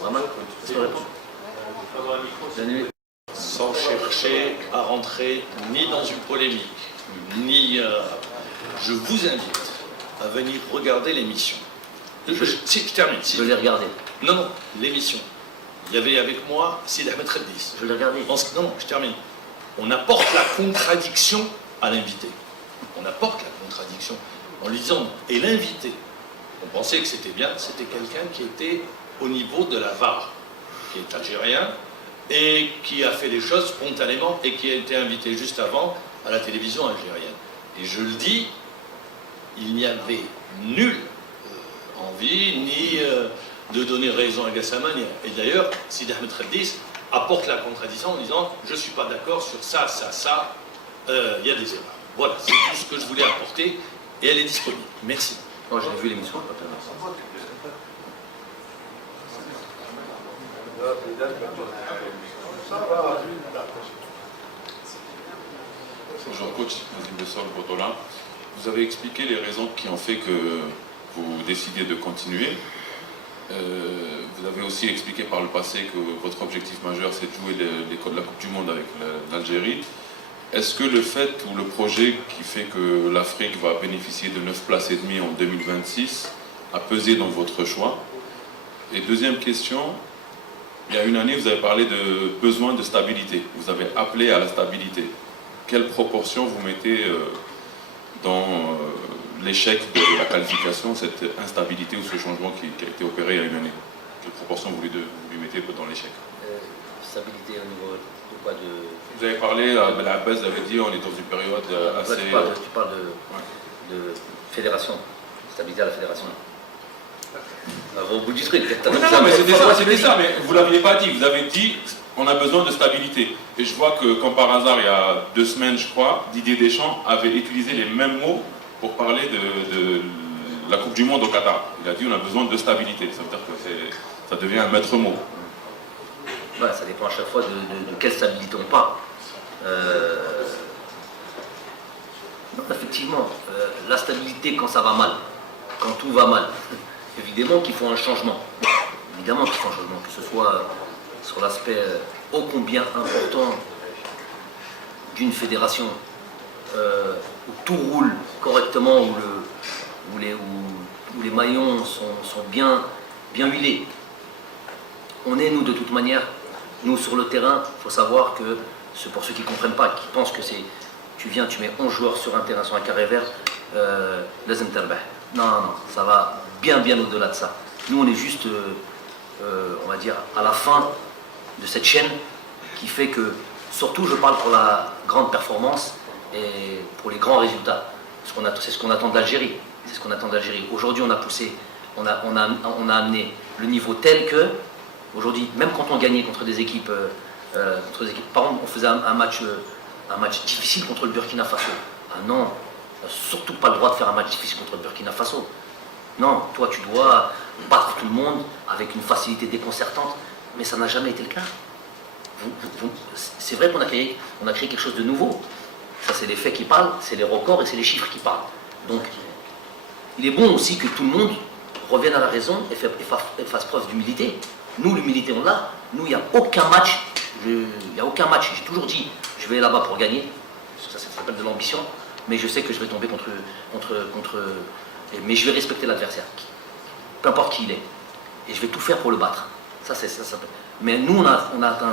Vraiment, je peux répondre. Sans chercher à rentrer ni dans une polémique, ni... je vous invite à venir regarder l'émission. Si je termine. Je l'ai regardé. Non, non, l'émission. Il y avait avec moi Sid Ahmed Khaddis. Je l'ai regardé. Non, non, je termine. On apporte la contradiction à l'invité. On apporte la contradiction en lui disant, et l'invité, on pensait que c'était bien, c'était quelqu'un qui était au niveau de la VAR, qui est algérien, et qui a fait les choses spontanément, et qui a été invité juste avant à la télévision algérienne. Et je le dis, il n'y avait nulle envie, ni de donner raison à Gassama. Et d'ailleurs, Sid Ahmed Khaddis apporte la contradiction en disant, je ne suis pas d'accord sur ça, ça, ça, il y a des erreurs. Voilà, c'est tout ce que je voulais apporter, et elle est disponible. Merci. Moi, j'ai vu l'émission. Bonjour coach, Nazim Botola. Vous avez expliqué les raisons qui ont fait que vous décidez de continuer. Vous avez aussi expliqué par le passé que votre objectif majeur c'est de jouer la Coupe du Monde avec l'Algérie. Est-ce que le fait ou le projet qui fait que l'Afrique va bénéficier de 9 places et demie en 2026 a pesé dans votre choix? Et deuxième question, il y a une année vous avez parlé de besoin de stabilité. Vous avez appelé à la stabilité. Quelle proportion vous mettez dans l'échec de la qualification, cette instabilité ou ce changement qui a été opéré il y a une année? Quelle proportion vous lui mettez dans l'échec? Stabilité au niveau de quoi? Vous avez parlé, la base avait dit, on est dans une période assez... Tu parles de fédération, stabilité à la fédération. Au bout du truc. Non, mais c'était ça, mais vous ne l'aviez pas dit. Vous avez dit, on a besoin de stabilité. Et je vois que, comme par hasard, il y a 2 semaines, je crois, Didier Deschamps avait utilisé les mêmes mots pour parler de la Coupe du Monde au Qatar. Il a dit, on a besoin de stabilité. Ça veut dire que ça devient un maître mot. Bah, ça dépend à chaque fois de quelle stabilité on parle. Non, effectivement, la stabilité quand ça va mal, quand tout va mal, évidemment qu'il faut un changement. Évidemment qu'il faut un changement, que ce soit sur l'aspect ô combien important d'une fédération où tout roule correctement, où les maillons sont bien huilés. On est, nous, de toute manière, nous, sur le terrain, il faut savoir que, pour ceux qui ne comprennent pas, qui pensent que c'est, tu viens, tu mets 11 joueurs sur un terrain, sur un carré vert, non, ça va bien au-delà de ça. Nous, on est juste, on va dire, à la fin de cette chaîne qui fait que, surtout, je parle pour la grande performance et pour les grands résultats. C'est ce qu'on attend d'Algérie. C'est ce qu'on attend d'Algérie. Aujourd'hui, on a poussé, on a amené le niveau tel que, aujourd'hui, même quand on gagnait contre des équipes, par exemple, on faisait un match difficile contre le Burkina Faso. Ah non, on n'a surtout pas le droit de faire un match difficile contre le Burkina Faso. Non, toi tu dois battre tout le monde avec une facilité déconcertante, mais ça n'a jamais été le cas. C'est vrai qu'on a créé quelque chose de nouveau. Ça, c'est les faits qui parlent, c'est les records et c'est les chiffres qui parlent. Donc, il est bon aussi que tout le monde revienne à la raison et fasse preuve d'humilité. Nous, l'humilité, on l'a. Nous, il n'y a aucun match. J'ai toujours dit, je vais là-bas pour gagner. Ça s'appelle de l'ambition. Mais je sais que je vais tomber mais je vais respecter l'adversaire. Peu importe qui il est. Et je vais tout faire pour le battre. Ça. Mais nous, on a atteint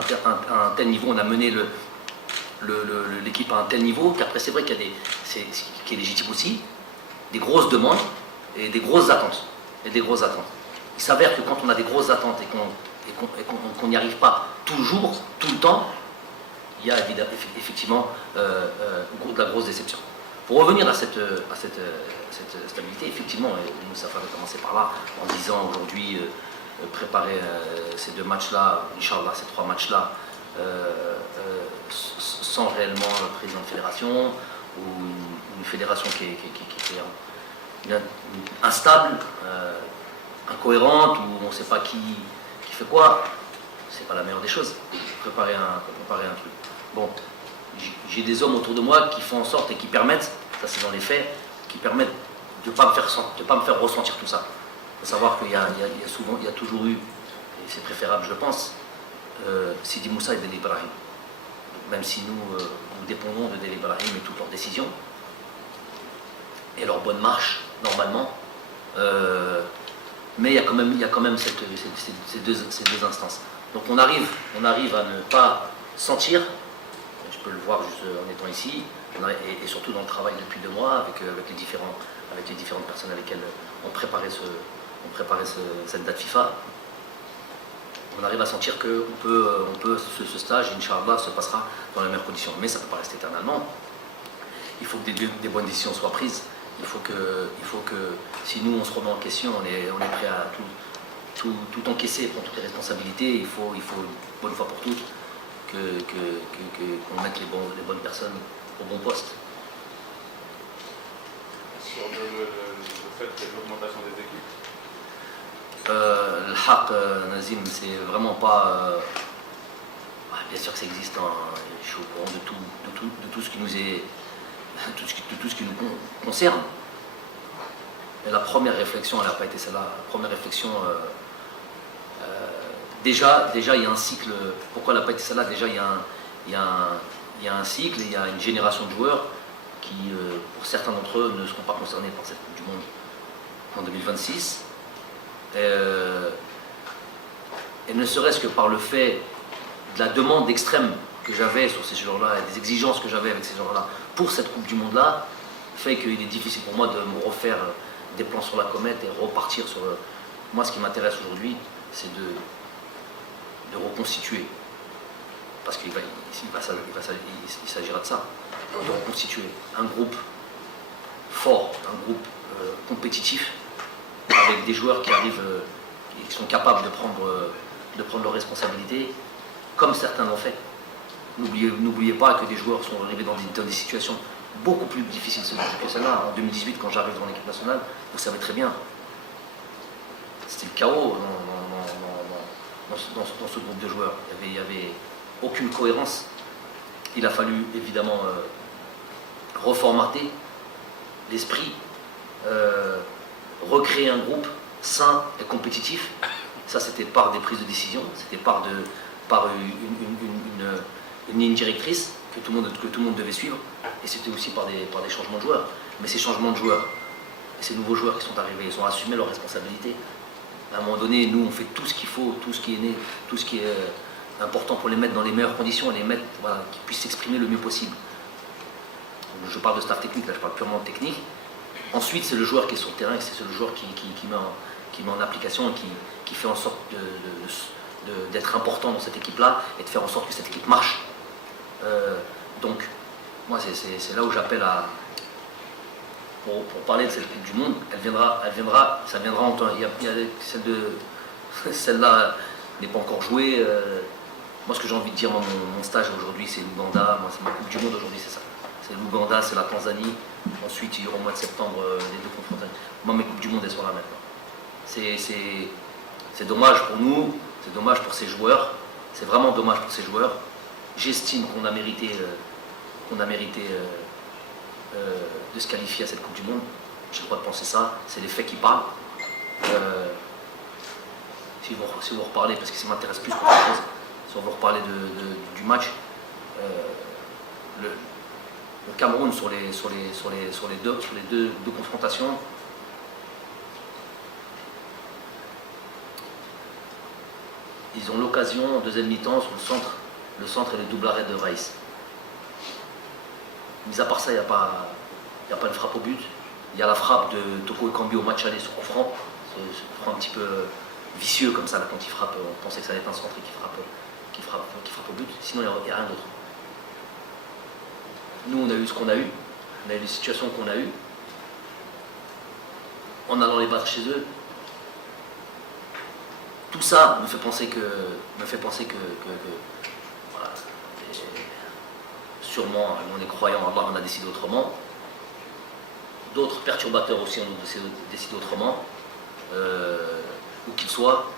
un tel niveau, on a mené l'équipe à un tel niveau qu'après, c'est vrai qu'il y a ce qui est légitime aussi, des grosses demandes et des grosses attentes. Il s'avère que quand on a des grosses attentes et qu'on n'y arrive pas toujours, tout le temps, il y a effectivement de la grosse déception. Pour revenir à cette stabilité, effectivement, nous, ça va commencer par là, en disant aujourd'hui, préparer ces 2 matchs-là, Inch'Allah, ces 3 matchs-là, sans réellement le président de fédération, ou une fédération qui est instable, incohérente, où on ne sait pas qui fait quoi, c'est pas la meilleure des choses. Préparer un truc. Bon, j'ai des hommes autour de moi qui font en sorte et qui permettent, ça c'est dans les faits, qui permettent de ne pas me faire ressentir tout ça. Il faut savoir qu'il y a toujours eu, et c'est préférable, je pense, Sidi Moussa et Deli Ibrahim. Même si nous dépendons de Deli Ibrahim et toutes leurs décisions et leur bonne marche, normalement. Mais il y a quand même ces deux instances. Donc on arrive à ne pas sentir, je peux le voir juste en étant ici, et surtout dans le travail depuis 2 mois avec les différentes personnes avec lesquelles on préparait cette date FIFA. On arrive à sentir que ce stage, Inch'Allah, se passera dans les meilleures conditions. Mais ça ne peut pas rester éternellement. Il faut que des bonnes décisions soient prises. Il faut que si nous on se remet en question, on est prêt à tout encaisser, prendre toutes les responsabilités. Il faut une bonne fois pour toutes qu'on mette les bonnes personnes au bon poste. Sur le fait qu'il y ait l'augmentation des équipes. Le haq, Nazim, c'est vraiment pas. Bien sûr que ça existe, hein. Je suis au courant de tout ce qui nous est. De tout ce qui nous concerne. Et la première réflexion, elle n'a pas été celle-là. La première réflexion, déjà, il y a un cycle. Pourquoi elle n'a pas été celle-là? Déjà, il y a un cycle, et il y a une génération de joueurs qui, pour certains d'entre eux, ne seront pas concernés par cette Coupe du Monde en 2026. Et ne serait-ce que par le fait de la demande extrême que j'avais sur ces joueurs-là et des exigences que j'avais avec ces joueurs-là pour cette Coupe du Monde-là, fait qu'il est difficile pour moi de me refaire des plans sur la comète et repartir sur... Moi, ce qui m'intéresse aujourd'hui, c'est de reconstituer. Parce qu'il s'agira de ça. De reconstituer un groupe fort, un groupe compétitif, avec des joueurs qui arrivent et qui sont capables de prendre leurs responsabilités, comme certains l'ont fait. N'oubliez pas que des joueurs sont arrivés dans des situations beaucoup plus difficiles que celle-là. En 2018, quand j'arrive dans l'équipe nationale, vous savez très bien, c'était le chaos dans ce groupe de joueurs. Il n'y avait aucune cohérence. Il a fallu évidemment reformater l'esprit, recréer un groupe sain et compétitif. Ça, c'était par des prises de décision, c'était par une ligne directrice que tout le monde devait suivre, et c'était aussi par des changements de joueurs. Mais ces changements de joueurs, et ces nouveaux joueurs qui sont arrivés, ils ont assumé leurs responsabilités. À un moment donné, nous, on fait tout ce qu'il faut, tout ce qui est né, tout ce qui est important pour les mettre dans les meilleures conditions, et les mettre, voilà, qu'ils puissent s'exprimer le mieux possible. Je parle de staff technique, là je parle purement de technique. Ensuite, c'est le joueur qui est sur le terrain, et c'est le joueur qui met en application et qui fait en sorte d'être important dans cette équipe-là et de faire en sorte que cette équipe marche. Donc, moi, c'est là où j'appelle à... Pour parler de cette Coupe du Monde, ça viendra en temps. Il y a celle-là n'est pas encore jouée. Moi, ce que j'ai envie de dire, mon stage aujourd'hui, c'est l'Ouganda. Moi, c'est ma Coupe du Monde aujourd'hui, c'est ça. C'est l'Ouganda, c'est la Tanzanie. Ensuite, il y aura au mois de septembre les 2 confrontations. Moi, mes Coupes du Monde, elles sont là maintenant. C'est dommage pour nous, c'est dommage pour ces joueurs. C'est vraiment dommage pour ces joueurs. J'estime qu'on a mérité, de se qualifier à cette Coupe du Monde. J'ai le droit de penser ça. C'est les faits qui parlent. Si vous reparlez, parce que ça m'intéresse plus qu'autre chose, si on veut reparler du match, le Cameroun sur les deux confrontations, ils ont l'occasion en deuxième mi-temps sur le centre et le double arrêt de Reiss. Mis à part ça, il n'y a pas une frappe au but. Il y a la frappe de Toko Ekambi au match aller sur coup franc. Ce coup franc un petit peu vicieux comme ça, là, quand il frappe, on pensait que ça allait être un centre qui frappe au but. Sinon, il n'y a rien d'autre. Nous, on a eu ce qu'on a eu. On a eu les situations qu'on a eues. En allant les battre chez eux. Tout ça me fait penser que voilà, sûrement, on est croyant, Allah en a décidé autrement. D'autres perturbateurs aussi ont décidé autrement, où qu'ils soient.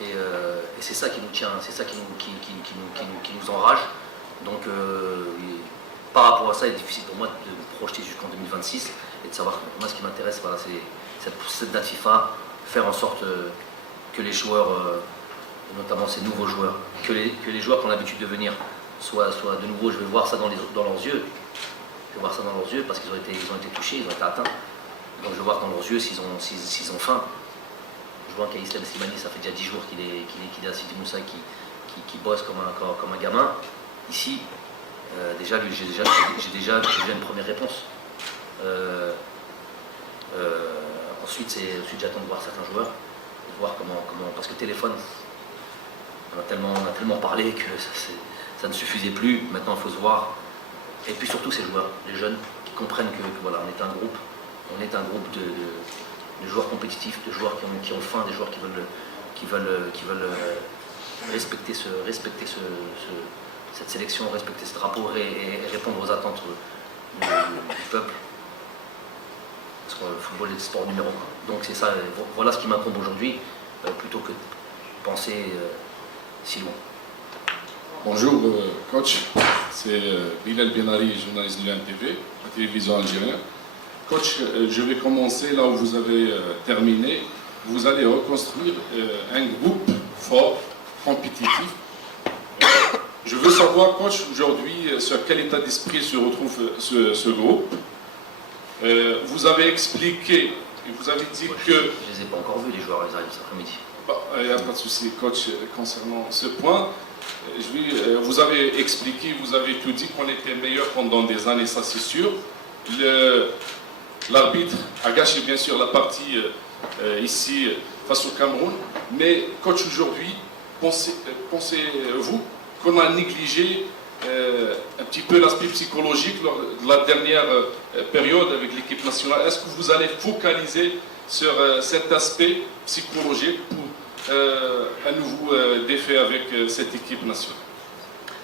Et c'est ça qui nous tient, c'est ça qui nous enrage. Donc, par rapport à ça, il est difficile pour moi de me projeter jusqu'en 2026 et de savoir, moi, ce qui m'intéresse, voilà, c'est cette date FIFA, faire en sorte que les joueurs, notamment ces nouveaux joueurs, que les joueurs qui ont l'habitude de venir soient de nouveau, je vais voir ça dans leurs yeux. Je vais voir ça dans leurs yeux parce qu'ils ont été touchés, ils ont été atteints. Donc je vais voir dans leurs yeux s'ils ont faim. Je vois qu'Islam Slimani, ça fait déjà 10 jours qu'il est à Sidi Moussa, qui bosse comme un gamin. Ici, déjà, j'ai déjà une première réponse. Ensuite, j'attends de voir certains joueurs, de voir comment parce que téléphone, on a tellement parlé que ça ne suffisait plus. Maintenant, il faut se voir. Et puis surtout ces joueurs, les jeunes, qui comprennent que voilà, on est un groupe de joueurs compétitifs, de joueurs qui ont faim, des joueurs qui veulent respecter cette sélection, respecter ce drapeau et répondre aux attentes du peuple. Parce que le football est le sport numéro 1. Donc c'est ça, voilà ce qui m'incombe aujourd'hui, plutôt que de penser si loin. Bonjour coach, c'est Bilal Benari, journaliste de l'MTV, la télévision algérienne. Coach, je vais commencer là où vous avez terminé. Vous allez reconstruire un groupe fort, compétitif. Je veux savoir, coach, aujourd'hui, sur quel état d'esprit se retrouve ce groupe. Vous avez expliqué, et vous avez dit que... Je ne les ai pas encore vus, les joueurs, ils arrivent cet après-midi. Il n'y a pas de souci, coach, concernant ce point. Vous avez expliqué, vous avez tout dit qu'on était meilleur pendant des années, ça c'est sûr. L'arbitre a gâché bien sûr la partie ici face au Cameroun, mais coach, aujourd'hui, pensez-vous qu'on a négligé un petit peu l'aspect psychologique lors de la dernière période avec l'équipe nationale? Est-ce que vous allez focaliser sur cet aspect psychologique pour un nouveau défi avec cette équipe nationale?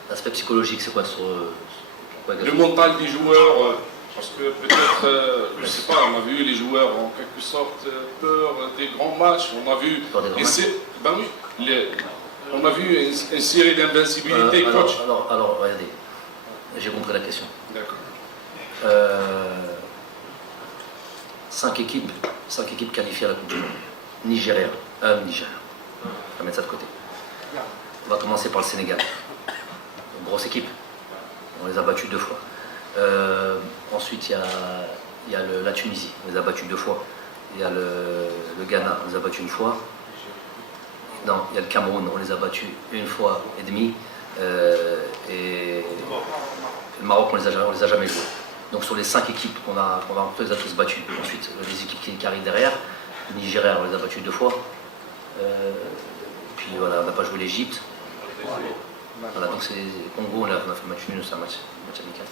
L'aspect psychologique, c'est quoi le mental des joueurs, parce que peut-être, je ne sais pas, on a vu les joueurs en quelque sorte peur des grands matchs, on a vu... Ben oui, on a vu une série d'invincibilité, coach. Alors, regardez, j'ai compris la question. D'accord. 5 équipes qualifiées à la Coupe du Monde. Niger. On va mettre ça de côté. On va commencer par le Sénégal. Une grosse équipe. On les a battus 2 fois. Ensuite, il y a la Tunisie. On les a battus 2 fois. Il y a le Ghana. On les a battus 1 fois. Non, il y a le Cameroun. On les a battus 1 fois et demie. Et le Maroc, on les a jamais joués. Donc sur les 5 équipes on les a tous battus. Ensuite, les équipes qui arrivent derrière, le Nigeria, on les a battus 2 fois. Puis voilà, on n'a pas joué l'Égypte. Voilà, donc c'est Congo, on a fait match nul, c'est un match amical.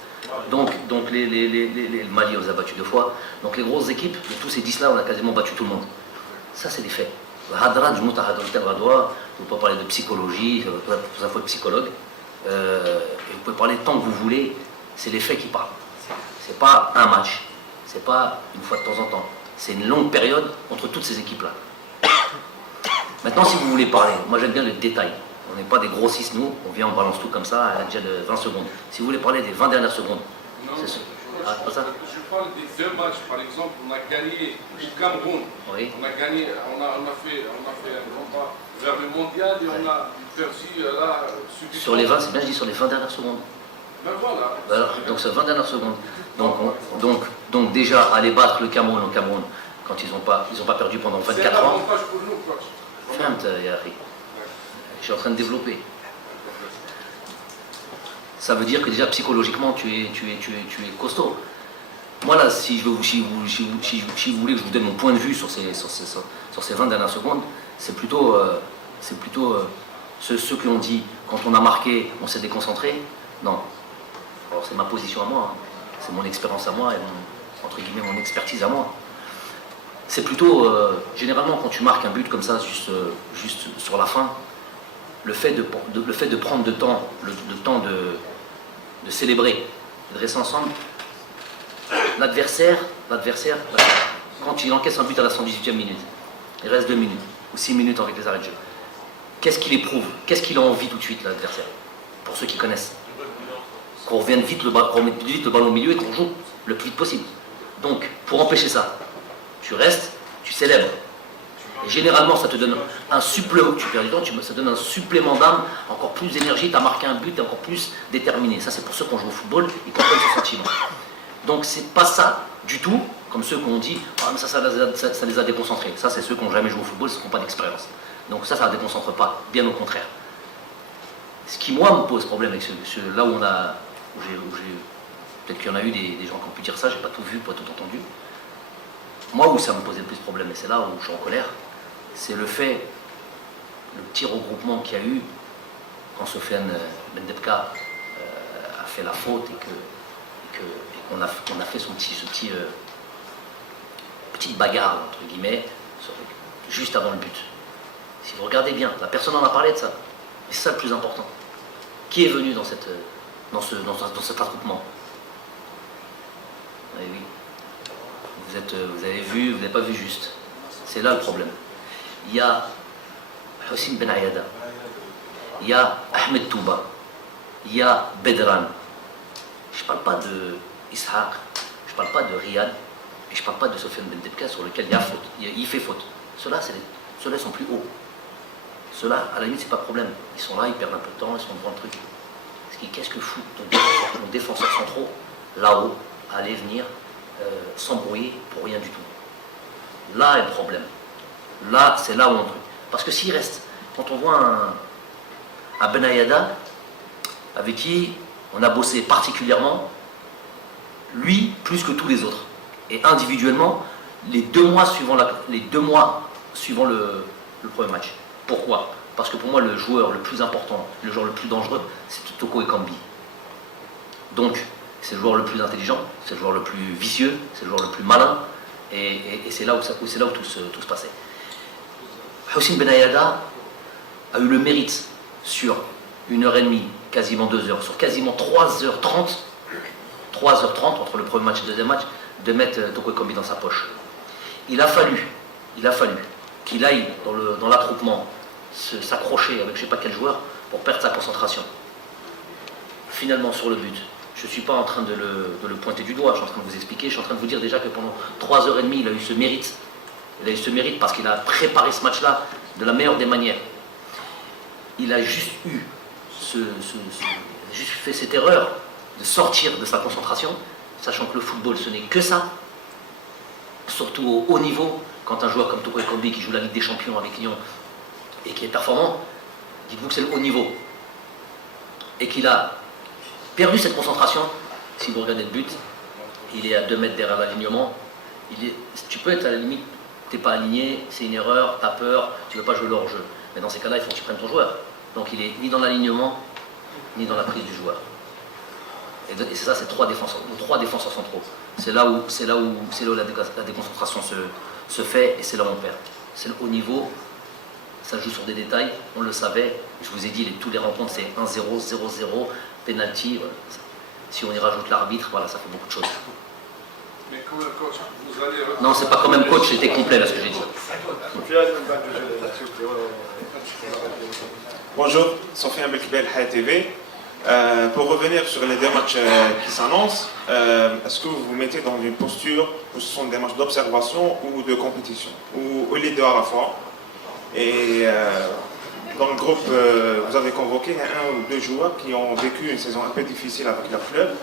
Donc le Mali, on les a battus 2 fois. Donc les grosses équipes, de tous ces 10 là, on a quasiment battu tout le monde. Ça, c'est des faits. Hadra, du Mouta Hadra, vous pouvez parler de psychologie, pour ça, il faut être psychologue. Et vous pouvez parler tant que vous voulez, c'est les faits qui parlent. C'est pas un match, c'est pas une fois de temps en temps. C'est une longue période entre toutes ces équipes-là. Maintenant, si vous voulez parler, moi j'aime bien le détail. On n'est pas des grossistes, nous, on vient, on balance tout comme ça, elle a déjà de 20 secondes. Si vous voulez parler des 20 dernières secondes, c'est ça. Ah, pas ça. Je parle des 2 matchs, par exemple, on a gagné au Cameroun. Oui. On a gagné, on a fait un grand pas vers le mondial et on a perdu là. Sur les 20, c'est bien, je dis sur les 20 dernières secondes. Ben voilà. Alors, donc c'est 20 dernières secondes. Donc déjà, aller battre le Cameroun au Cameroun, quand ils n'ont pas perdu pendant 24 ans. C'est un avantage pour nous, coach. Je suis en train de développer. Ça veut dire que déjà psychologiquement tu es costaud. Moi là, si vous voulez que je vous donne mon point de vue sur ces 20 dernières secondes, c'est plutôt ceux qui ont dit quand on a marqué, on s'est déconcentré. Non. Alors c'est ma position à moi, hein. C'est mon expérience à moi et entre guillemets mon expertise à moi. C'est plutôt généralement quand tu marques un but comme ça juste sur la fin, le fait de prendre le temps de célébrer, de rester ensemble. L'adversaire, quand il encaisse un but à la 118e minute, il reste 2 minutes ou 6 minutes avec les arrêts de jeu. Qu'est-ce qu'il éprouve? Qu'est-ce qu'il a envie tout de suite, l'adversaire? Pour ceux qui connaissent. Qu'on revienne vite le ballon au milieu et qu'on joue le plus vite possible. Donc, pour empêcher ça, tu restes, tu célèbres. Et généralement, ça te donne un supplément, tu perds du temps, ça donne un supplément d'âme, encore plus d'énergie, tu as marqué un but, tu es encore plus déterminé. Ça, c'est pour ceux qui ont joué au football, ils comprennent ce sentiment. Donc, c'est pas ça du tout, comme ceux qui ont dit, ah, mais ça les a déconcentrés. Ça, c'est ceux qui n'ont jamais joué au football, ceux qui n'ont pas d'expérience. Donc, ça ne déconcentre pas, bien au contraire. Ce qui, moi, me pose problème avec là où peut-être qu'il y en a eu des gens qui ont pu dire ça, j'ai pas tout vu, pas tout entendu. Moi, où ça me posait le plus de problème, et c'est là où je suis en colère, c'est le petit regroupement qu'il y a eu quand Sofiane Bendebka a fait la faute et qu'on a fait petite bagarre, entre guillemets, juste avant le but. Si vous regardez bien, la personne en a parlé de ça. Et c'est ça le plus important. Qui est venu dans cet attroupement? Eh oui. Vous avez vu, vous n'avez pas vu juste. C'est là le problème. Il y a Hossein Ben Ayada, il y a Ahmed Touba, il y a Bedran. Je ne parle pas de Ishaq, je ne parle pas de Riyad, et je ne parle pas de Sofiane Bendebka sur lequel il y a faute. Il fait faute. Ceux-là sont plus hauts. Ceux-là, à la limite, c'est pas de problème. Ils sont là, ils perdent un peu de temps, ils sont devant le truc. Qu'est-ce que foutent nos défenseurs centraux là-haut, à aller venir s'embrouiller pour rien du tout? Là est le problème. Là, c'est là où on truc. Parce que s'il reste, quand on voit un Ben Ayada, avec qui on a bossé particulièrement, lui plus que tous les autres. Et individuellement, les deux mois suivant le premier match. Pourquoi? Parce que pour moi, le joueur le plus important, le joueur le plus dangereux, c'est Toko Ekambi. Donc, c'est le joueur le plus intelligent, c'est le joueur le plus vicieux, c'est le joueur le plus malin, et c'est là où tout se passait. Hossein Ben Ayada a eu le mérite sur 1h30, quasiment 2 heures, sur quasiment 3h30 entre le premier match et le deuxième match, de mettre Toko Ekambi dans sa poche. Il a fallu qu'il aille dans l'attroupement s'accrocher avec je ne sais pas quel joueur pour perdre sa concentration. Finalement, sur le but, je ne suis pas en train de le pointer du doigt, je suis en train de vous expliquer, je suis en train de vous dire déjà que pendant 3h30, il a eu ce mérite. Il a eu ce mérite parce qu'il a préparé ce match-là de la meilleure des manières. Il a juste fait cette erreur de sortir de sa concentration, sachant que le football, ce n'est que ça, surtout au haut niveau. Quand un joueur comme Toko Ekambi qui joue la Ligue des Champions avec Lyon et qui est performant, dites-vous que c'est le haut niveau. Et qu'il a perdu cette concentration. Si vous regardez le but, il est à 2 mètres derrière l'alignement. Tu peux être à la limite, tu n'es pas aligné, c'est une erreur, tu as peur, tu ne veux pas jouer le hors-jeu. Mais dans ces cas-là, il faut que tu prennes ton joueur. Donc il est ni dans l'alignement, ni dans la prise du joueur. Et c'est ça, c'est 3 défenseurs centraux. C'est là où la déconcentration se fait et c'est là où on perd. C'est le haut niveau, ça joue sur des détails, on le savait. Je vous ai dit, tous les rencontres, c'est 1-0, 0-0, penalty. Voilà. Si on y rajoute l'arbitre, voilà, ça fait beaucoup de choses. Mais quand même, coach, vous allez... Non, c'est pas quand même coach, c'était complet là ce que j'ai dit. Bonjour, Sofiane Belkbel, Hayat TV. Pour revenir sur les 2 matchs qui s'annoncent, est-ce que vous vous mettez dans une posture où ce sont des matchs d'observation ou de compétition, ou les deux à la fois? Et dans le groupe, vous avez convoqué 1 ou 2 joueurs qui ont vécu une saison un peu difficile avec leur club.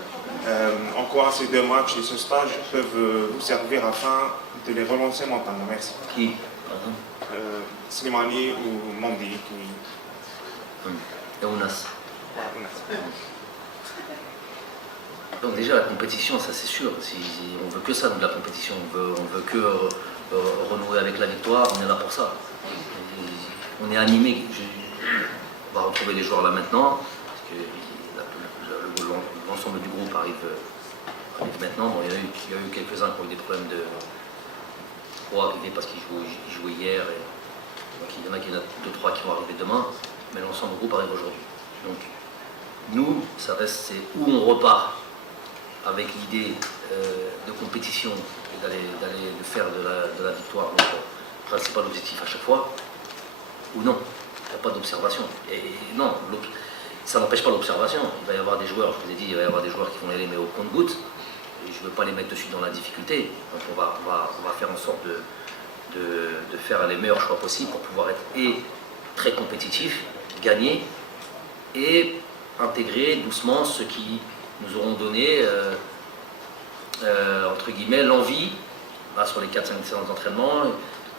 En quoi ces 2 matchs et ce stage peuvent vous servir afin de les relancer mentalement? Merci. Qui? Slimani ou Mandi Et Ounas. Donc déjà la compétition, ça c'est sûr. On veut que ça, de la compétition. On veut que renouer avec la victoire. On est là pour ça. On est animé. On va retrouver les joueurs là maintenant. Parce que l'ensemble du groupe arrive maintenant. Bon, il y a eu quelques-uns qui ont eu des problèmes pour arriver parce qu'ils jouaient hier. Donc il y en a 2-3 qui vont arriver demain. Mais l'ensemble du groupe arrive aujourd'hui. Donc nous, ça reste, c'est où on repart avec l'idée de compétition et d'aller faire de la victoire notre principal objectif à chaque fois, ou non, il n'y a pas d'observation. Et non, ça n'empêche pas l'observation. Il va y avoir des joueurs, je vous ai dit, il va y avoir des joueurs qui vont y aller mais au compte-gouttes. Et je ne veux pas les mettre dessus dans la difficulté. Donc on va faire en sorte de faire les meilleurs choix possibles pour pouvoir être et très compétitif, gagner et intégrer doucement ceux qui nous auront donné entre guillemets l'envie sur les 4-5 séances d'entraînement,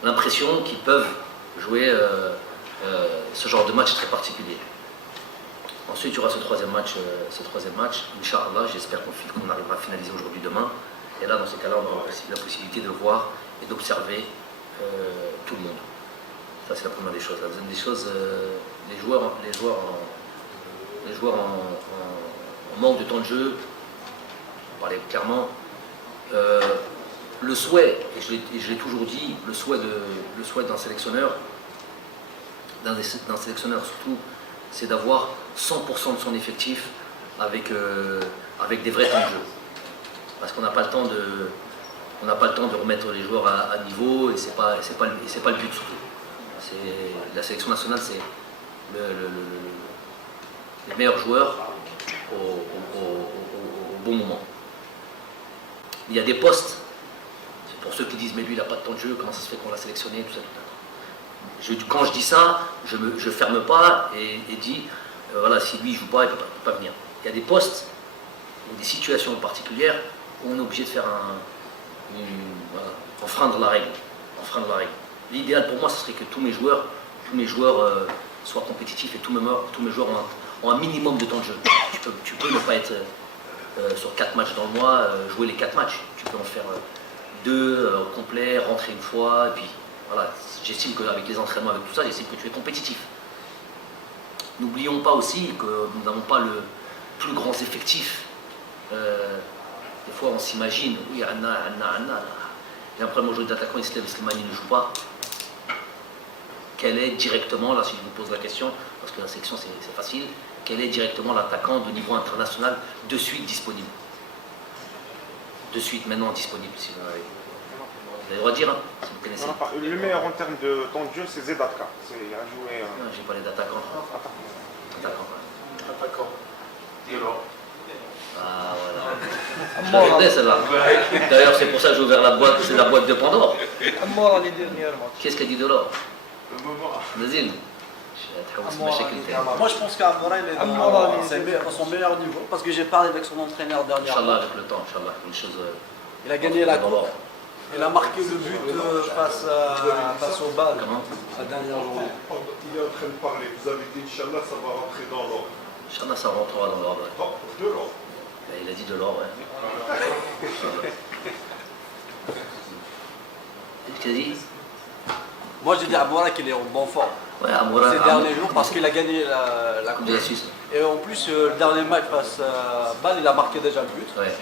l'impression qu'ils peuvent jouer ce genre de match très particulier. Ensuite, il y aura ce troisième match, Inch'Allah, j'espère qu'on arrivera à finaliser aujourd'hui, demain. Et là, dans ces cas-là, on aura la possibilité de voir et d'observer tout le monde. Ça, c'est la première des choses. La deuxième des choses, les joueurs en manque de temps de jeu, on parlait clairement, le souhait, et je l'ai toujours dit, le souhait d'un sélectionneur, surtout, c'est d'avoir 100% de son effectif avec des vrais temps de jeu. Parce qu'on n'a pas le temps de remettre les joueurs à niveau et c'est pas le but surtout. La sélection nationale, c'est les meilleurs joueurs au bon moment. Il y a des postes, c'est pour ceux qui disent mais lui il n'a pas de temps de jeu, comment ça se fait qu'on l'a sélectionné, tout ça. Quand je dis ça, je ne ferme pas et dis voilà, si lui ne joue pas, il ne peut pas venir. Il y a des postes ou des situations particulières où on est obligé de faire enfreindre la règle. L'idéal pour moi, ce serait que tous mes joueurs soient compétitifs et tous mes joueurs ont un minimum de temps de jeu. Tu peux ne pas être sur 4 matchs dans le mois, jouer les 4 matchs. Tu peux en faire 2 complets, rentrer une fois, et puis voilà. J'estime qu'avec les entraînements, avec tout ça, j'estime que tu es compétitif. N'oublions pas aussi que nous n'avons pas le plus grand effectif. Des fois, on s'imagine, oui, Anna. J'ai un problème aujourd'hui d'attaquant, Slimani ne joue pas. Quel est directement, là si je vous pose la question, parce que la sélection c'est facile, quel est directement l'attaquant de niveau international de suite disponible? De suite, maintenant disponible, si vous avez. Vous avez le droit de dire, hein, si vous connaissez. Le meilleur en termes de temps de jeu, c'est Zedatka. Il a joué. J'ai parlé d'attaquant. Attaquant. Diallo. Ah voilà. Je l'ai celle-là. D'ailleurs, c'est pour ça que j'ai ouvert la boîte de Pandore. Qu'est-ce qu'a dit Delors? Nazil. Moi je pense qu'Amora il est dans son meilleur niveau parce que j'ai parlé avec son entraîneur dernièrement. Inch'Allah, avec le temps, Inch'Allah. Une chose. Il a gagné la coupe. Il a marqué le but face au Bâle la dernière journée. Il est en train de parler. Vous avez dit Inch'Allah, ça va rentrer dans l'ordre. Inch'Allah, ça rentrera dans l'ordre. Non, de l'ordre. Il a dit de l'or, ouais. Qu'est-ce qu'il a dit? Moi j'ai dit à Amora qu'il est en bonne forme ces derniers jours parce qu'il a gagné la Coupe de la Suisse. Et en plus, le dernier match face à Bâle, il a marqué déjà le but. Ouais.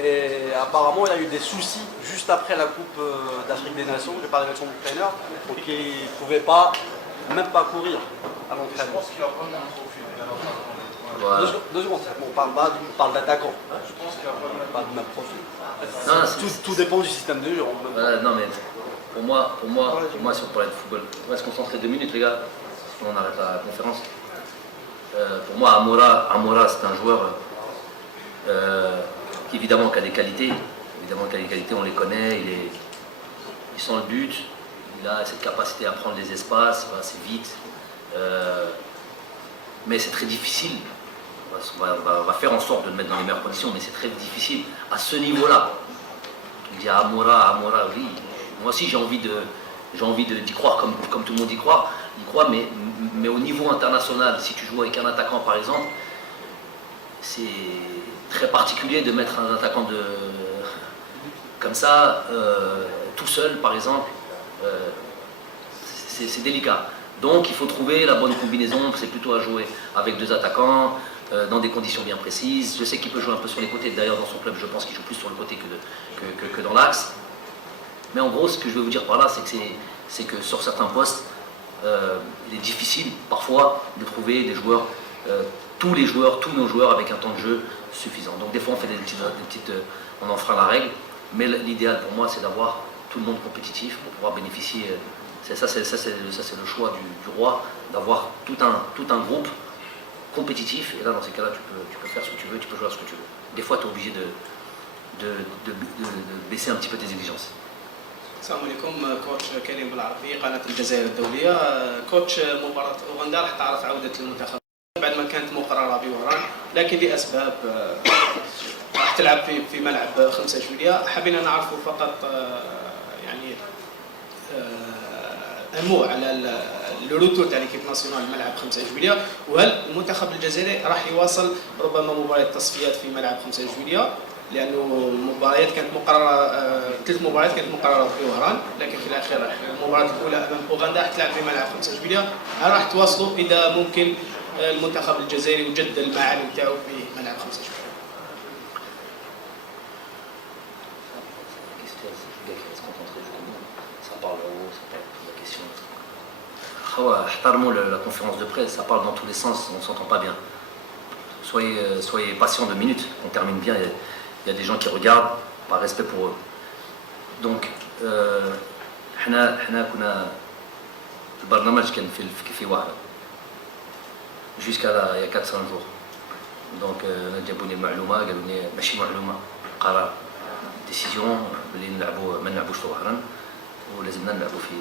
Et apparemment, il a eu des soucis juste après la Coupe d'Afrique des Nations. J'ai parlé avec son entraîneur, donc il ne pouvait même pas courir à l'entraînement. Voilà. Deux secondes, on parle d'attaquant. Je pense qu'il n'y a pas le même profil. Tout dépend du système de jeu. Non, mais pour moi, si on parlait de football, on va se concentrer 2 minutes, les gars, sinon on arrête la conférence. Pour moi, Amora c'est un joueur qui évidemment qui a des qualités. On les connaît, il sent le but, il a cette capacité à prendre les espaces, il va assez vite. Mais c'est très difficile. On va faire en sorte de le mettre dans les meilleures conditions, mais c'est très difficile à ce niveau-là. Il dit Amora, oui. Moi aussi j'ai envie d'y croire comme tout le monde y croit, mais au niveau international, si tu joues avec un attaquant par exemple, c'est très particulier de mettre un attaquant comme ça, tout seul par exemple, c'est délicat. Donc il faut trouver la bonne combinaison, c'est plutôt à jouer avec 2 attaquants, dans des conditions bien précises. Je sais qu'il peut jouer un peu sur les côtés, d'ailleurs dans son club je pense qu'il joue plus sur le côté que dans l'axe. Mais en gros ce que je veux vous dire par là, c'est que sur certains postes, il est difficile parfois de trouver des joueurs, tous nos joueurs avec un temps de jeu suffisant. Donc des fois on fait on enfreint la règle, mais l'idéal pour moi c'est d'avoir tout le monde compétitif pour pouvoir bénéficier. Ça c'est le choix du roi, d'avoir tout un groupe compétitif, et là dans ces cas-là tu peux faire ce que tu veux, tu peux jouer à ce que tu veux. Des fois tu es obligé de baisser un petit peu tes exigences. السلام عليكم. كوتش كريم بالعربي، قناة الجزائر الدولية. كوتش، مباراة أوغندا راح تعرف عودة المنتخب بعد ما كانت مقررة بوهران، لكن لأسباب راح تلعب في ملعب 5 جويلية. حبينا نعرفوا فقط يعني المو على الروتور تاع ليكيب ناسيونال الملعب 5 جويلية، وهل المنتخب الجزائري راح يواصل ربما مباريات التصفيات في ملعب 5 جويلية، لانه المباريات كانت مقرره 3 مباريات كانت مقرره في وهران، لكن في الاخير المباراه الاولى امام اوغندا راح تلعب في ملعب 5 جويلية. هل راح تواصلوا اذا ممكن المنتخب الجزائري يجدد المعالم تاعو في ملعب 5 جويلية؟ احترموا la conférence de presse, ça parle dans tous les sens, on ne s'entend pas bien. Soyez patients 2 minutes, on termine bien, il y a des gens qui regardent, par respect pour eux. Donc, حنا كنا البرنامج كان في واحد jusqu'à il y a 400 jours. Donc جابوني المعلومه قالوا لي ماشي معلومه قرار ديسيجن بلي نلعبوا ما نلعبوش في وهران ولازمنا نلعبوا في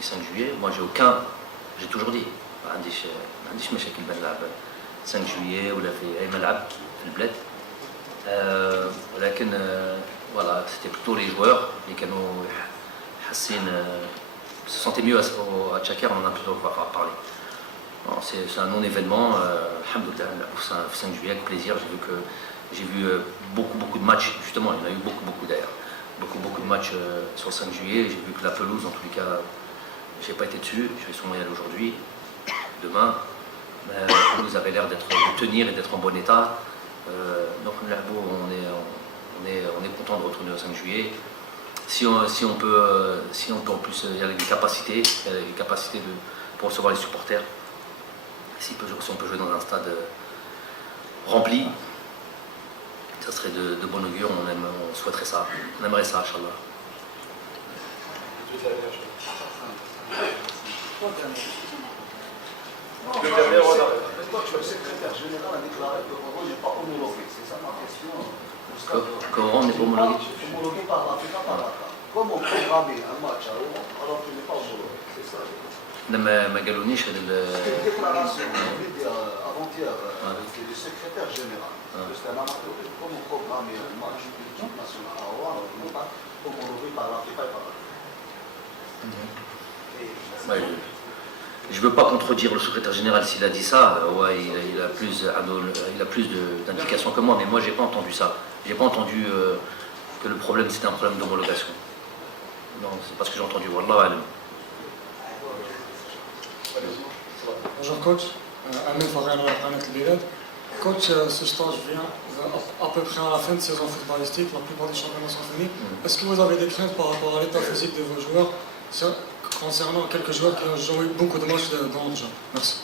5 juillet. Moi j'ai toujours dit ما عنديش مشاكل بين نلعب 5 juillet ولا في اي ملعب في البلاد. ولكن voilà, c'était plutôt les joueurs اللي كانوا حاسين se sentaient mieux à Tchakar, on en a plutôt parlé. C'est un non-événement, alhamdoulilah, le 5 juillet avec plaisir. J'ai vu beaucoup de matchs, justement, il y en a eu beaucoup d'ailleurs. Beaucoup de matchs sur le 5 juillet. J'ai vu que la pelouse, en tous les cas, j'ai pas été dessus, je vais sûrement y aller aujourd'hui, demain. La pelouse avait l'air de tenir et d'être en bon état. Donc on est content de retourner au 5 juillet. Si on peut en plus, il y a des capacités, pour recevoir les supporters. Si on peut jouer dans un stade rempli, ça serait de bon augure. On souhaiterait ça, on aimerait ça, Inch'Allah. Le secrétaire général a déclaré que Oran n'est pas homologué. C'est ça ma question. Qu'Oran n'est pas homologué. Homologué par la FIFA, par la CAF. Comment programmer un match à Oran alors qu'il n'est pas homologué? C'est ça. ما قالونيش هذا C'était une déclaration avant-hier du secrétaire général. C'est un amateur. Comment programmer un match de l'équipe nationale à Oran alors qu'il n'est pas homologué par la FIFA et par la CAF? Je ne veux pas contredire le secrétaire général s'il a dit ça. Ouais, il a plus d'indications que moi, mais moi, je n'ai pas entendu ça. Je n'ai pas entendu que le problème, c'était un problème d'homologation. Non, c'est pas ce que j'ai entendu. Wallah alam. Bonjour coach, Amel Farhan à la Planète Bilal. Coach, ce stage vient à peu près à la fin de saison footballistique, la plupart des championnats sont finis. Est-ce que vous avez des craintes par rapport à l'état physique de vos joueurs concernant quelques joueurs qui ont joué beaucoup de matchs dans le jeu? Merci.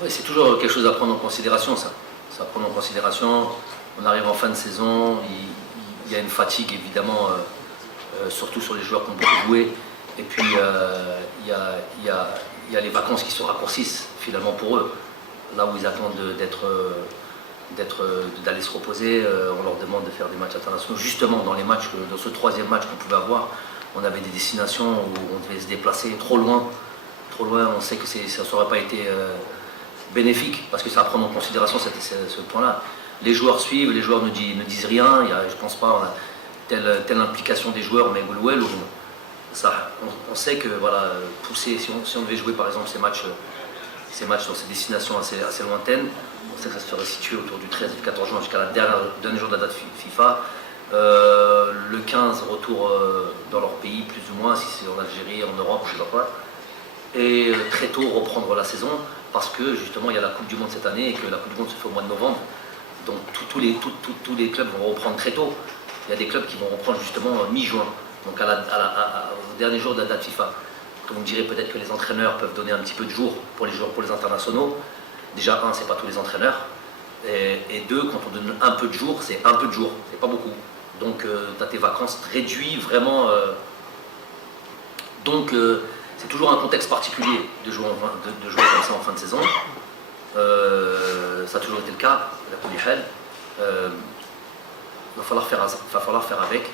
Oui, c'est toujours quelque chose à prendre en considération, ça. Ça à prendre en considération. On arrive en fin de saison, il y a une fatigue évidemment, surtout sur les joueurs qui ont beaucoup joué. Et puis il y a les vacances qui se raccourcissent finalement pour eux. Là où ils attendent d'aller se reposer, on leur demande de faire des matchs internationaux. Justement, dans les matchs, dans ce 3e match qu'on pouvait avoir, on avait des destinations où on devait se déplacer trop loin. On sait que ça n'aurait pas été bénéfique parce que ça va prendre en considération ce point-là. Les joueurs suivent, les joueurs ne disent rien. Je ne pense pas on a telle implication des joueurs, mais on sait que voilà, pousser, si on devait jouer par exemple ces matchs sur ces destinations assez lointaines, on sait que ça serait situé autour du 13 et du 14 juin jusqu'à la dernier jour de la date FIFA. Le 15, retour dans leur pays, plus ou moins, si c'est en Algérie, en Europe, je ne sais pas quoi. Et très tôt reprendre la saison, parce que justement il y a la Coupe du Monde cette année et que la Coupe du Monde se fait au mois de novembre. Donc tous les clubs vont reprendre très tôt. Il y a des clubs qui vont reprendre justement mi-juin, donc au dernier jour de la date FIFA. Donc on dirait peut-être que les entraîneurs peuvent donner un petit peu de jours pour les joueurs, pour les internationaux. Déjà, c'est pas tous les entraîneurs. Et 2, quand on donne un peu de jours, c'est un peu de jours, c'est pas beaucoup. Donc tu as tes vacances réduites vraiment. Donc c'est toujours un contexte particulier de jouer comme ça en fin de saison. Ça a toujours été le cas, la Koulihel. Il va falloir faire avec.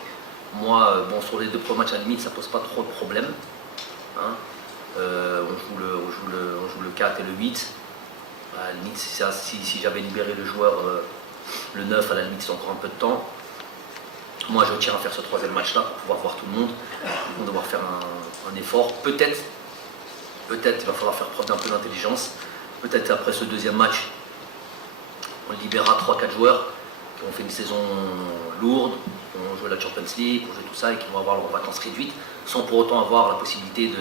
Moi, bon, sur les 2 premiers matchs, à la limite, ça pose pas trop de problèmes. Hein. On joue le 4 et le 8. À la limite, si j'avais libéré le joueur, le 9, à la limite, c'est encore un peu de temps. Moi, je tiens à faire ce 3e match-là pour pouvoir voir tout le monde. On va devoir faire un effort. Peut-être, il va falloir faire preuve d'un peu d'intelligence. Peut-être après ce 2e match, on libérera 3-4 joueurs qui ont fait une saison lourde, qui ont joué la Champions League, qui ont joué tout ça et qui vont avoir leurs vacances réduites, sans pour autant avoir la possibilité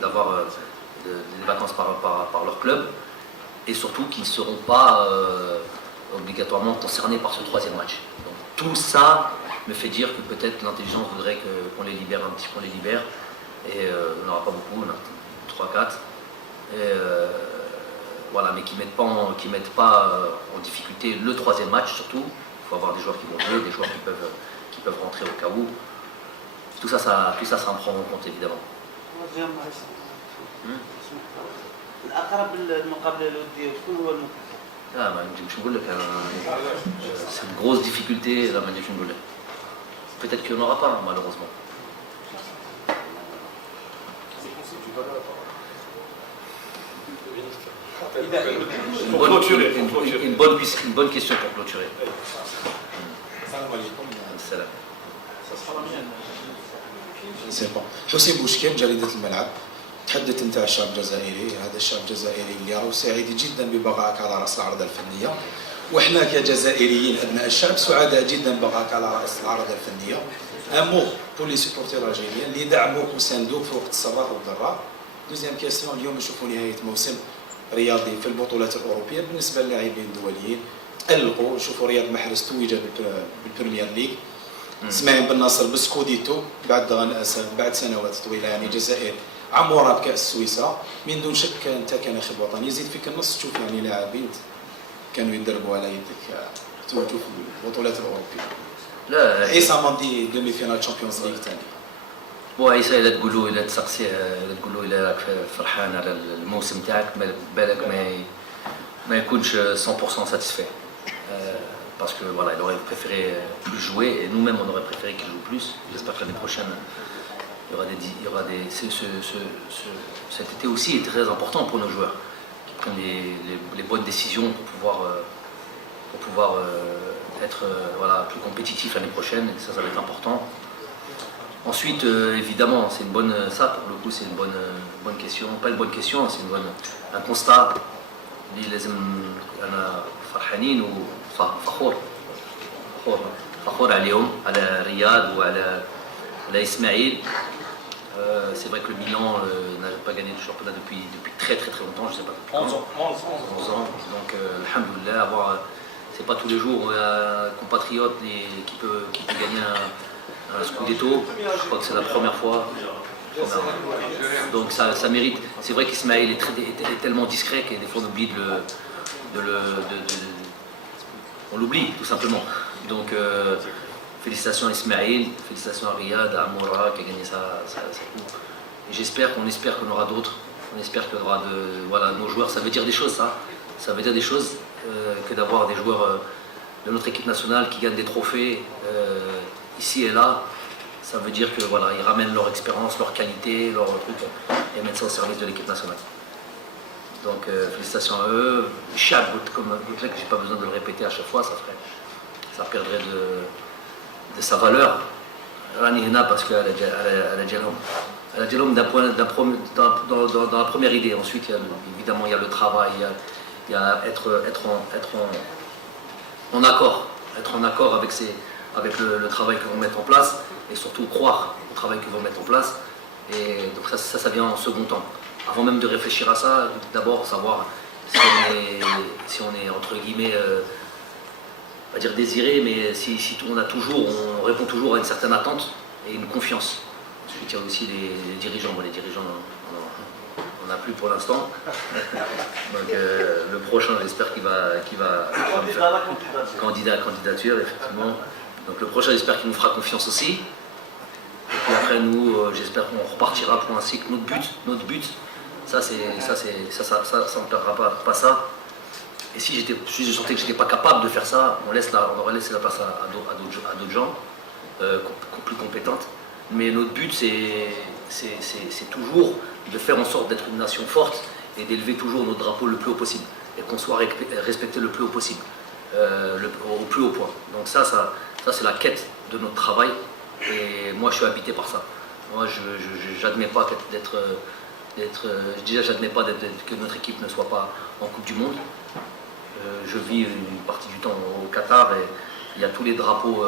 d'avoir des vacances par leur club, et surtout qu'ils ne seront pas obligatoirement concernés par ce 3e match. Donc, tout ça me fait dire que peut-être l'intelligence voudrait qu'on les libère un petit peu, qu'on les libère, et on n'aura pas beaucoup, on a 3-4, voilà, mais qui ne mettent pas en difficulté le 3e match surtout. Il faut avoir des joueurs qui vont jouer, des joueurs qui peuvent rentrer au cas où. Tout ça en prend en compte évidemment. C'est une grosse difficulté, la manière dont peut-être qu'il n'y en aura pas, malheureusement. Une bonne question pour clôturer. Salam. سي بون حسين بوشكيم جريدة الملعب. تحدث انت عن الشعب الجزائري، هذا الشعب الجزائري اللي راهو سعيد جدا ببقائك على راس العرض الفنيه، واحنا كجزائريين ابناء الشعب سعداء جدا ببقائك على راس العرض الفنيه. امو بور لي سيبورتير الجيريين اللي دعموك وساندوك في وقت السراء والضراء. دوزيام كيسيون، اليوم نشوفوا نهايه موسم رياضي في البطولات الاوروبيه بالنسبه للاعبين الدوليين. القوا نشوفوا رياض محرز توج بالبريمير ليغ، اسماعيل بن ناصر بسكوديتو بعد سنوات طويله، يعني الجزائر عمورة بكأس سويسرا. من دون شك انت كناخب وطني يزيد فيك النص تشوف يعني لاعبين كانوا يدربوا على يدك توجوا في البطولات الاوروبيه. لا عيسى ماندي دومي فينال تشامبيونز ليغ ثاني. بو عيسى الا تقولوا الا تسقسيه الا تقولوا الا راك فرحان على الموسم تاعك بالك ما يكونش 100% satisfait. Parce que voilà, il aurait préféré plus jouer et nous-mêmes on aurait préféré qu'il joue plus. J'espère que l'année prochaine cet été aussi est très important pour nos joueurs qui prennent les bonnes décisions pour pouvoir être voilà, plus compétitifs l'année prochaine, et ça va être important. Ensuite, évidemment, c'est une bonne, ça pour le coup c'est une bonne question, pas une bonne question, c'est un constat. فرحانين وفخور عليهم، على رياض وعلى إسماعيل. C'est vrai que le Milan n'a pas gagné le championnat depuis très longtemps, je ne sais pas depuis 11 ans. Donc, alhamdoulilah, c'est pas tous les jours un compatriote qui peut gagner un Scudetto. Je crois que c'est la première fois. Donc ça mérite. C'est vrai qu'Ismaël est tellement discret que des fois on oublie on l'oublie tout simplement. Donc félicitations à Ismaël, félicitations à Riyad, à Amoura qui a gagné sa coupe. Et on espère qu'on aura d'autres. On espère qu'il y aura voilà, nos joueurs. Ça veut dire des choses, ça. Ça veut dire des choses que d'avoir des joueurs de notre équipe nationale qui gagnent des trophées ici et là. Ça veut dire que voilà, ils ramènent leur expérience, leur qualité, leur truc et mettent ça au service de l'équipe nationale. Donc félicitations à eux. Chad, comme Boutlek, j'ai pas besoin de le répéter à chaque fois, ça perdrait de sa valeur. Rani Hena parce qu'elle a Djalom dans la première idée. Ensuite, évidemment, il y a le travail, il y a être en accord avec le travail qu'ils vont mettre en place, et surtout croire au travail qu'ils vont mettre en place. Et donc ça vient en second temps. Avant même de réfléchir à ça, d'abord savoir si on est entre guillemets, pas dire désiré, mais si on répond toujours à une certaine attente et une confiance. Ensuite il y a aussi les dirigeants. Bon, les dirigeants on n'a plus pour l'instant. Donc le prochain, j'espère qu'il va candidature effectivement. Donc le prochain, j'espère qu'il nous fera confiance aussi. Et puis après nous, j'espère qu'on repartira pour un cycle. Notre but, ça on ne perdra pas ça. Et si je sentais que je n'étais pas capable de faire ça, on aurait laissé la place à d'autres gens plus compétentes. Mais notre but, c'est toujours de faire en sorte d'être une nation forte et d'élever toujours notre drapeau le plus haut possible. Et qu'on soit respecté le plus haut possible, au plus haut point. Donc ça c'est la quête de notre travail. Et moi, je suis habité par ça. Moi, j'admets pas j'admets pas que notre équipe ne soit pas en Coupe du Monde. Je vis une partie du temps au Qatar et il y a tous les drapeaux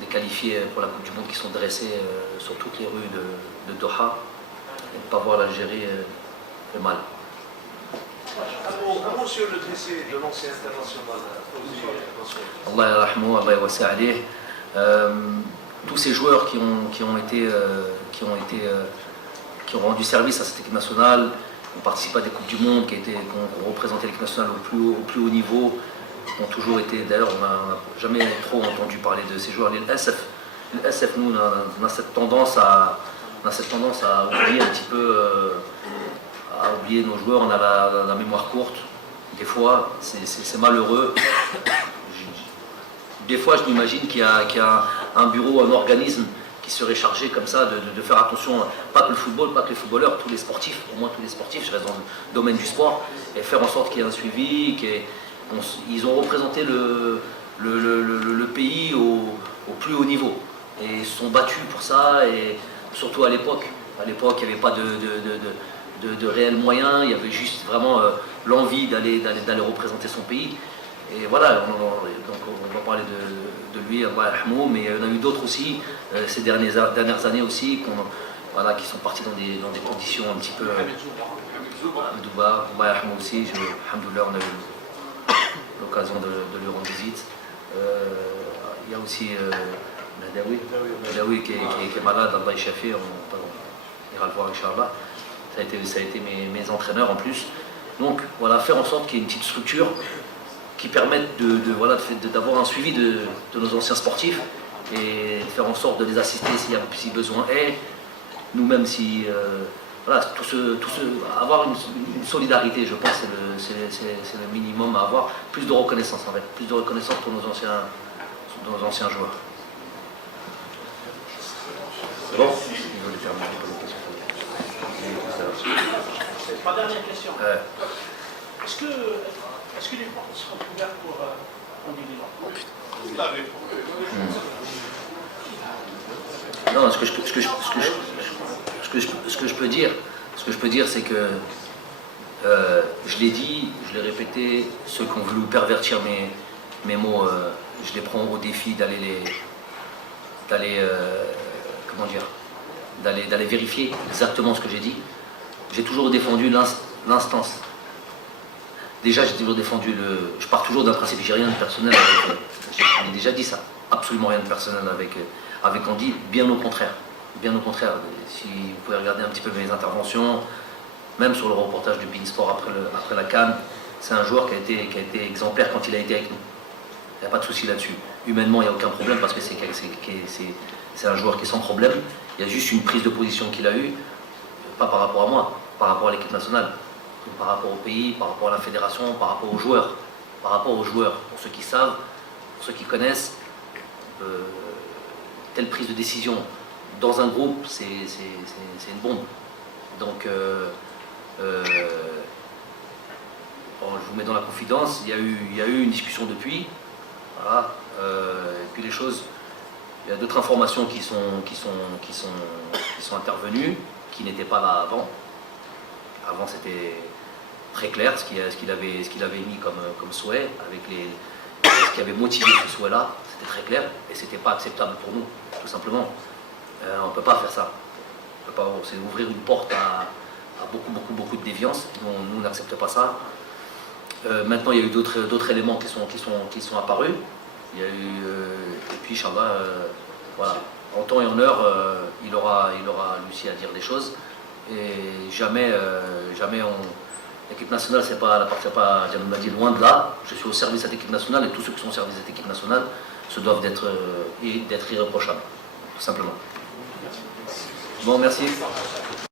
des qualifiés pour la Coupe du Monde qui sont dressés sur toutes les rues de Doha. Et de ne pas voir l'Algérie fait mal. Comment sur le décès de l'ancien international Allah yarhamou, Allah yawasi alayh. Tous ces joueurs qui ont rendu service à cette équipe nationale, qui ont participé à des Coupes du Monde, qui ont représenté l'équipe nationale au plus haut niveau, ont toujours été, d'ailleurs on n'a jamais trop entendu parler de ces joueurs. Les SF, nous on a cette tendance à oublier un petit peu, à oublier nos joueurs, on a la mémoire courte, des fois c'est malheureux. Des fois je m'imagine qu'il y a un bureau, un organisme qui serait chargé comme ça de faire attention, pas que le football, pas que les footballeurs, tous les sportifs, au moins tous les sportifs, je reste dans le domaine du sport, et faire en sorte qu'il y ait un suivi, ils ont représenté le pays au plus haut niveau, et ils se sont battus pour ça, et surtout à l'époque, il n'y avait pas de réels moyens, il y avait juste vraiment l'envie d'aller représenter son pays. Et voilà, donc on va parler de lui, Allah yarhamou, mais il y en a eu d'autres aussi, ces dernières années aussi, qui sont partis dans des conditions un petit peu... Abdouba, Allah yarhamou aussi, alhamdoulilah, on a eu l'occasion de lui rendre visite. Il y a aussi Madawi qui est malade, Allah yashafi, on ira le voir, Inch'Allah. Ça a été mes entraîneurs en plus. Donc voilà, faire en sorte qu'il y ait une petite structure qui permettent d'avoir un suivi de nos anciens sportifs et faire en sorte de les assister si besoin est. Nous-mêmes, avoir une solidarité, je pense, c'est le minimum à avoir. Plus de reconnaissance en fait, plus de reconnaissance pour nos anciens joueurs. C'est bon? Ma dernière question. Est-ce que les portes seront ouvertes pour Andy Livan? Non, ce que je peux dire, c'est que je l'ai dit, je l'ai répété, ceux qui ont voulu pervertir mes mots, je les prends au défi d'aller vérifier exactement ce que j'ai dit. J'ai toujours défendu l'instance. Déjà, j'ai toujours défendu je pars toujours d'un principe, j'ai rien de personnel avec... J'ai déjà dit ça, absolument rien de personnel avec Andy, bien au contraire. Bien au contraire, si vous pouvez regarder un petit peu mes interventions, même sur le reportage de Beansport après la CAN, c'est un joueur qui a été exemplaire quand il a été avec nous. Il n'y a pas de souci là-dessus. Humainement, il n'y a aucun problème parce que c'est un joueur qui est sans problème. Il y a juste une prise de position qu'il a eue, pas par rapport à moi, par rapport à l'équipe nationale, par rapport au pays, par rapport à la fédération, par rapport aux joueurs. Par rapport aux joueurs, pour ceux qui savent, pour ceux qui connaissent, telle prise de décision dans un groupe, c'est une bombe. Donc, je vous mets dans la confidence, il y a eu une discussion depuis, voilà, et puis les choses, il y a d'autres informations qui sont intervenues, qui n'étaient pas là avant. Avant, c'était très clair ce qu'il avait mis comme souhait, avec ce qui avait motivé ce souhait-là, c'était très clair, et c'était pas acceptable pour nous, tout simplement. On ne peut pas faire ça. C'est ouvrir une porte à beaucoup de déviance. Nous n'acceptons pas ça. Maintenant, il y a eu d'autres éléments qui sont apparus. Il y a eu, et puis, Inch'Allah, voilà, en temps et en heure, il aura réussi à dire des choses. Et jamais l'équipe nationale, elle n'appartient pas à Djamil, loin de là. Je suis au service de cette équipe nationale et tous ceux qui sont au service de cette équipe nationale se doivent d'être irréprochables, tout simplement. Bon, merci.